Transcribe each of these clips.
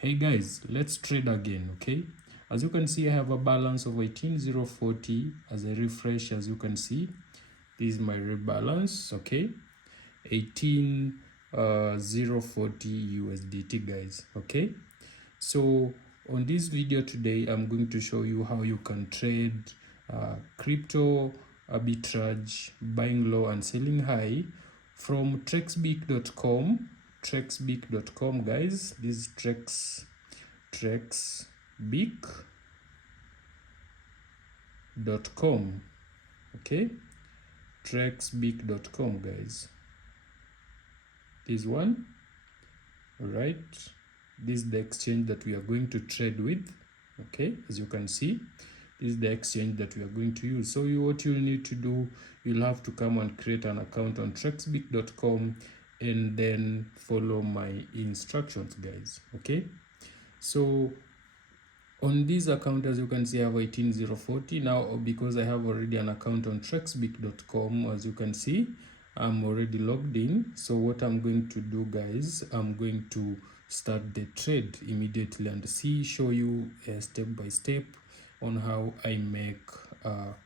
Hey guys, let's trade again. Okay, as you can see, I have a balance of 18,040. As I refresh, as you can see, this is my rebalance. Okay, 18,040 USDT, guys. Okay, so on this video today, I'm going to show you how you can trade crypto arbitrage, buying low and selling high from trexbic.com. Trexbic.com, guys. This is Trexbic.com. Okay, Trexbic.com, guys. This one. All right, this is the exchange that we are going to trade with. Okay, as you can see, this is the exchange that we are going to use. So what you'll need to do, you'll have to come and create an account on Trexbic.com and then follow my instructions, guys. Okay, so on this account, as you can see, I have 18,040 now. Because I have already an account on Trexbic.com, as you can see, I'm already logged in. So what I'm going to do, guys, I'm going to start the trade immediately and show you step by step on how I make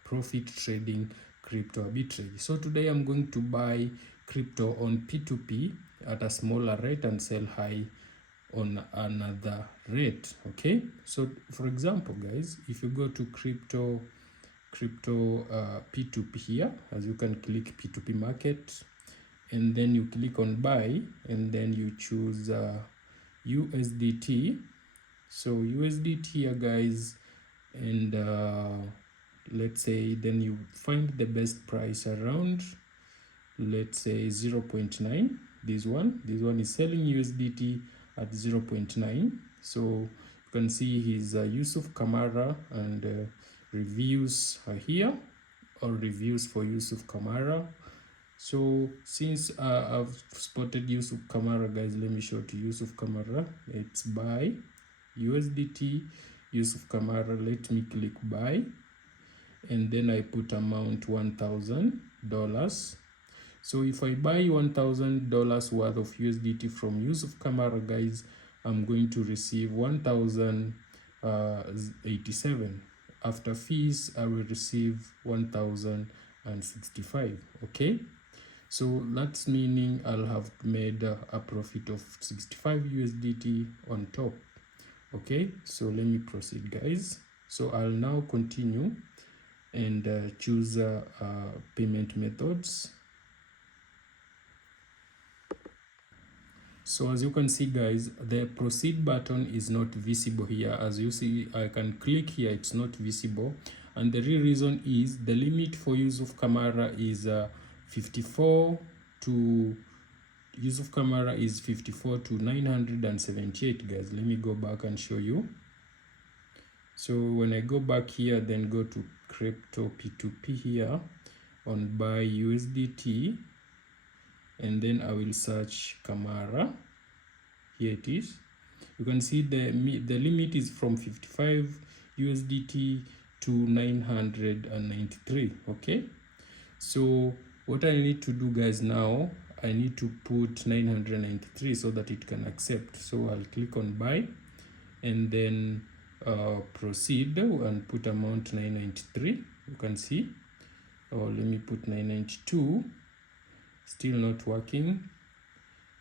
profit trading crypto arbitrage. So today I'm going to buy crypto on P2P at a smaller rate and sell high on another rate. Okay, so for example, guys, if you go to crypto P2P here, as you can click P2P market, and then you click on buy, and then you choose USDT. So USDT here, guys, and let's say then you find the best price around, let's say 0.9. This one is selling USDT at 0.9. so you can see his Yusuf Kamara and reviews are here, or reviews for Yusuf Kamara. So since I've spotted Yusuf Kamara, guys, let me show to Yusuf Kamara. It's buy USDT Yusuf Kamara. Let me click buy, and then I put amount $1,000. So if I buy $1,000 worth of USDT from Yusuf Kamara, guys, I'm going to receive 1,087. After fees, I will receive 1,065. Okay, so that's meaning I'll have made a profit of 65 USDT on top. Okay, so let me proceed, guys. So I'll now continue and choose payment methods. So as you can see, guys, the proceed button is not visible here. As you see, I can click here, it's not visible, and the real reason is the limit for Yusuf Kamara is 54 to 978, guys. Let me go back and show you. So when I go back here, then go to crypto P2P here on buy USDT, and then I will search Kamara. Here it is. You can see the limit is from 55 USDT to 993. Okay, so what I need to do, guys, now I need to put 993 so that it can accept. So I'll click on buy and then proceed and put amount 993. You can see, let me put 992. Still not working.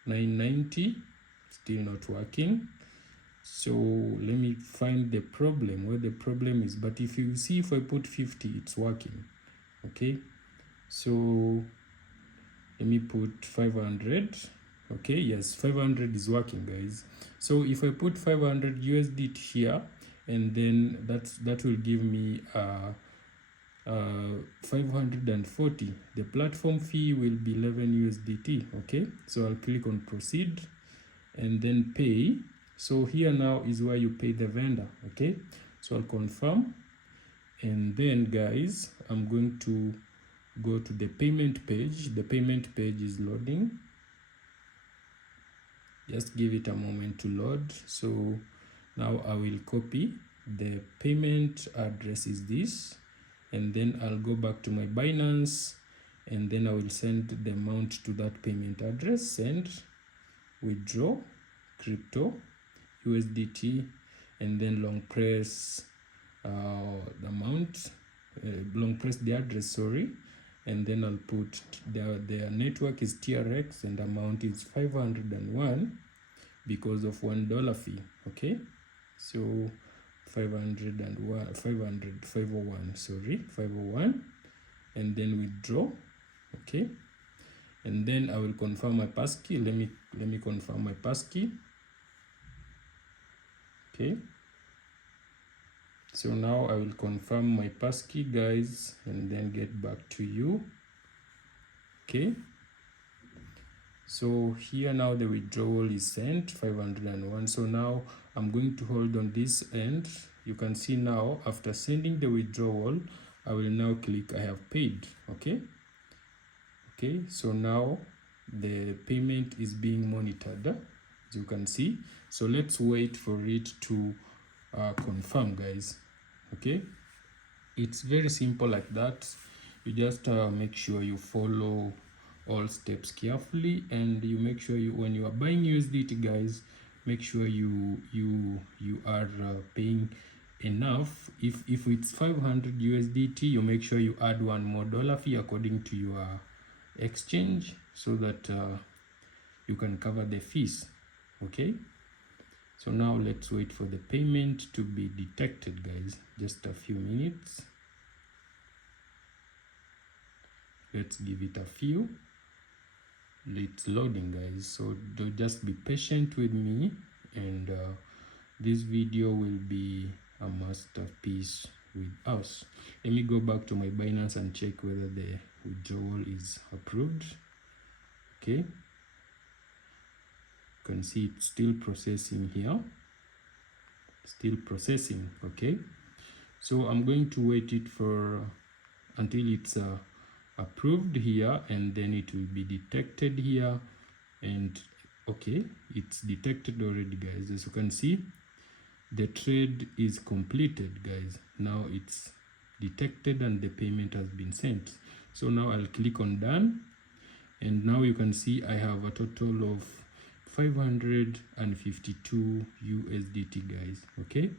990, still not working. So let me find the problem, where the problem is. But if you see, if I put 50, it's working. Okay, so let me put 500. Okay, yes, 500 is working, guys. So if I put 500 USDT here, and then that will give me 540. The platform fee will be 11 USDT. Okay, so I'll click on proceed and then pay. So here now is where you pay the vendor. Okay, so I'll confirm, and then, guys, I'm going to go to the payment page. The payment page is loading. Just give it a moment to load. So now I will copy the payment address is this, and then I'll go back to my Binance, and then I will send the amount to that payment address. Send, withdraw crypto, USDT, and then long press the amount, long press the address, sorry, and then I'll put their network is TRX and amount is 501 because of $1 fee. Okay, so 501, sorry, 501, and then withdraw. Okay, and then I will confirm my passkey. Let me confirm my passkey. Okay, so now I will confirm my passkey, guys, and then get back to you. Okay, so here now the withdrawal is sent, 501. So now I'm going to hold on this end. You can see now after sending the withdrawal, I will now click I have paid. Okay, so now the payment is being monitored, as you can see. So let's wait for it to confirm, guys. Okay, it's very simple like that. You just make sure you follow all steps carefully, and you make sure you, when you are buying USDT, guys, make sure you are paying enough. If it's 500 USDT, you make sure you add $1 more fee according to your exchange, so that you can cover the fees. Okay, so now let's wait for the payment to be detected, guys. Just a few minutes. Let's give it a few. It's loading, guys, so just be patient with me, and this video will be a masterpiece with us. Let me go back to my Binance and check whether the withdrawal is approved. Okay, you can see it's still processing here, still processing. Okay, so I'm going to wait it for until it's approved here, and then it will be detected here. And okay, it's detected already, guys. As you can see, the trade is completed, guys. Now it's detected and the payment has been sent. So now I'll click on done, and now you can see I have a total of 552 USDT, guys. Okay,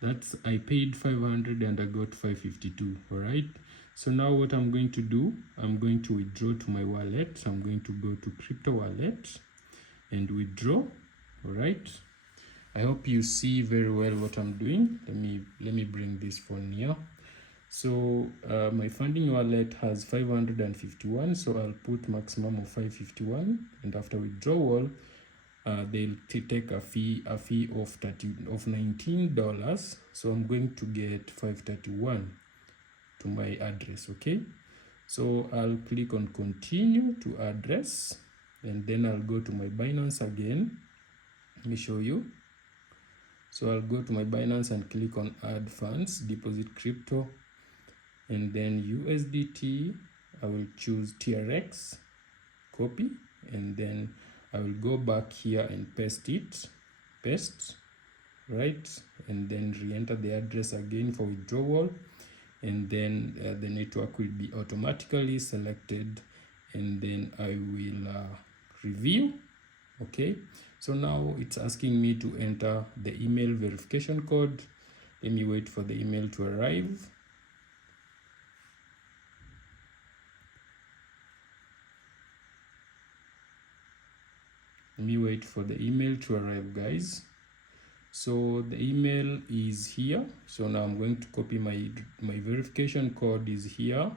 that's, I paid 500 and I got 552. All right, so now what I'm going to do, I'm going to withdraw to my wallet. So I'm going to go to crypto wallet and withdraw. All right, I hope you see very well what I'm doing. Let me bring this phone here. So my funding wallet has 551, so I'll put maximum of 551, and after withdrawal they'll take a fee of $19. So I'm going to get 531 to my address. Okay, so I'll click on continue to address, and then I'll go to my Binance again. Let me show you. So I'll go to my Binance and click on add funds, deposit crypto, and then USDT. I will choose TRX, copy, and then I will go back here and paste it, paste, right, and then re-enter the address again for withdrawal, and then the network will be automatically selected, and then I will review. Okay, so now it's asking me to enter the email verification code. Let me wait for the email to arrive. Let me wait for the email to arrive, guys. So the email is here. So now I'm going to copy my verification code is here,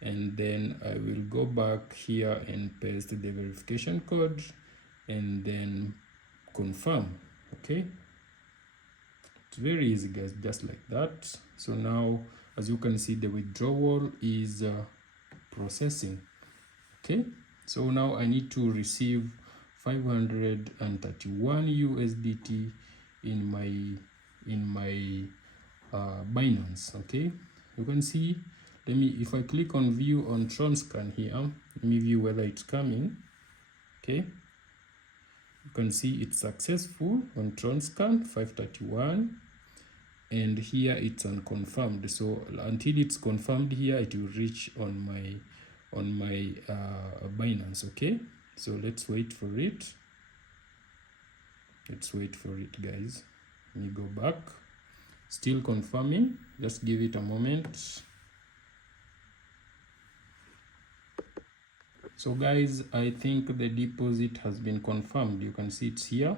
and then I will go back here and paste the verification code, and then confirm. Okay, it's very easy, guys, just like that. So now, as you can see, the withdrawal is processing. Okay, so now I need to receive 531 USDT in my Binance. Okay, you can see, if I click on view on Tronscan here, let me view whether it's coming. Okay, you can see it's successful on Tronscan, 531, and here it's unconfirmed. So until it's confirmed here, it will reach on my Binance. Okay, so let's wait for it. Let's wait for it, guys. Let me go back. Still confirming. Just give it a moment. So guys, I think the deposit has been confirmed. You can see it's here.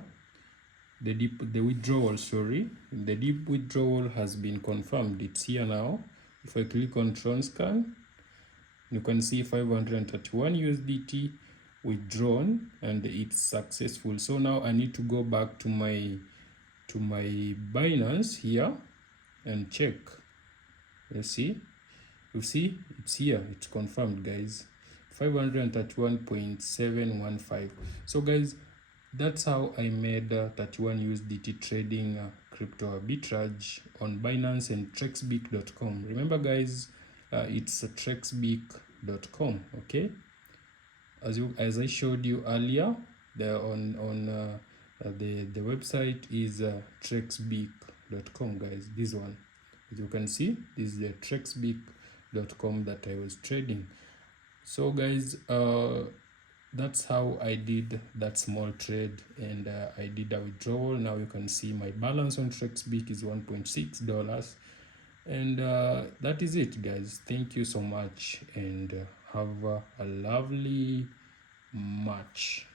The withdrawal, sorry, the deep withdrawal has been confirmed. It's here now. If I click on Transcan, you can see 531 USDT withdrawn and it's successful. So now I need to go back to my Binance here and check. Let's see. You see, it's here. It's confirmed, guys. 531.715. So guys, that's how I made 31 USDT trading crypto arbitrage on Binance and Trexbic.com. Remember, guys, it's Trexbic.com. Okay, as I showed you earlier, the website is Trexbic.com, guys. This one, as you can see, this is the Trexbic.com that I was trading. So guys, that's how I did that small trade, and I did a withdrawal. Now you can see my balance on Trexbic is $1.6, and that is it, guys. Thank you so much, and have a lovely match.